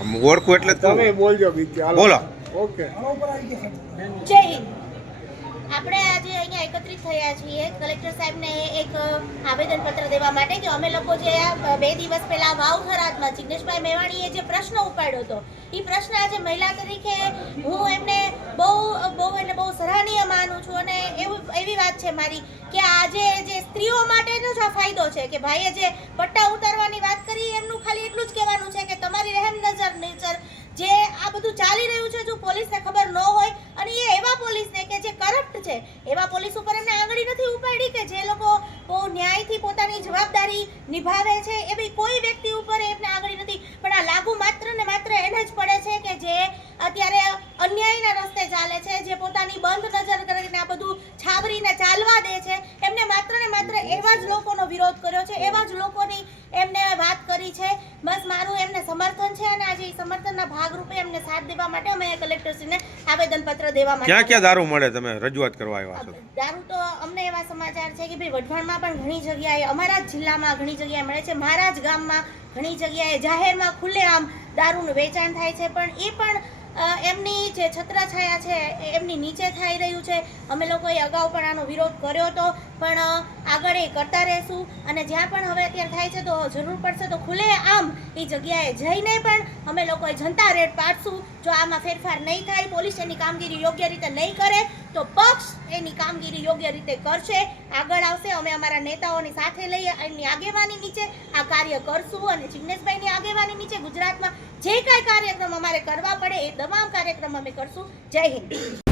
ઓળખું એટલે તમે બોલજો બીજું. બોલો. ઓકે. જય હિન્દ. આપણે આજે અહીંયા એકત્રિત થયા છીએ. કલેક્ટર સાહેબને એક આવેદનપત્ર દેવા માટે કે અમે લોકો જે આ બે દિવસ પહેલા વાવ થરાદમાં જિગ્નેશભાઈ મેવાણીએ જે પ્રશ્ન ઉપાડ્યો હતો એ પ્રશ્ન આજે મહિલા તરીકે હું એમને બહુ બહુ એટલે બહુ સરાહનીય માનું છું અને એવું એવી વાત છે મારી કે આજે જે સ્ત્રીઓ માટેનો જ આ ફાયદો છે કે ભાઈએ જે પટ્ટા ઉતારવાની વાત કરી એમનું ખાલી એટલું જ કહેવાનું છે કે તમારી રહેમ નજર નજર જે આ બધું ચાલી રહ્યું છે જો પોલીસને ખબર ન હોય અને એ એવા પોલીસને કે જે કરપ્ટ છે એવા પોલીસ ઉપર એમને આંગળી નથી ઉપાડી કે જે લોકો બહુ ન્યાયથી પોતાની જવાબદારી નિભાવે છે એવી કોઈ વ્યક્તિ ઉપર એમને આંગળી નથી. પણ આ લાગુ માત્ર ને માત્ર એને જ પડે છે કે જે અત્યારે અન્યાયના રસ્તે ચાલે છે જે પોતાની બંધ નજર કરીને આ બધું છાવરીને ચાલવા દે છે. એમને માત્ર ને માત્ર એવા જ લોકોનો વિરોધ કર્યો છે એવા જ લોકોની એમને વાત કરી છે. બસ મારું એમને સમર્થન છે ભાગ રૂપે સમર્થનના ભાગરૂપે એમને સાથ દેવા માટે અમે કલેક્ટરશ્રીને આવેદનપત્ર દેવા માટે ક્યાં ક્યાં દારૂ મળે તમે રજૂઆત કરવા આવ્યા છો? દારૂ તો અમને એવા સમાચાર છે કે ભાઈ વઢવાણમાં પણ ઘણી જગ્યાએ અમારા જ જિલ્લામાં ઘણી જગ્યાએ મળે છે મારા જ ગામમાં ઘણી જગ્યાએ જાહેરમાં ખુલ્લેઆમ દારૂનું વેચાણ થાય છે પણ એ પણ એમની જે છત્રછાયા છે એ એમની નીચે થઈ રહ્યું છે. અમે લોકોએ અગાઉ પણ આનો વિરોધ કર્યો હતો પણ આગળ એ કરતા રહેશું. અને જ્યાં પણ હવે અત્યારે થાય છે તો જરૂર પડશે તો ખુલ્લે આમ એ જગ્યાએ જઈને પણ અમે લોકોએ જનતા રેડ પાડશું. જો આમાં ફેરફાર નહીં થાય, પોલીસ એની કામગીરી યોગ્ય રીતે નહીં કરે, તો પક્ષ એની કામગીરી યોગ્ય રીતે કરશે. આગળ આવશે, અમે અમારા નેતાઓની સાથે લઈ એમની આગેવાની નીચે આ કાર્ય કરશું. અને જિગ્નેશભાઈની આગેવાની નીચે ગુજરાતમાં જે કાંઈ કાર્યક્રમ અમારે કરવા પડે એ તમામ કાર્યક્રમ અમે કરશું. જય હિન્દ.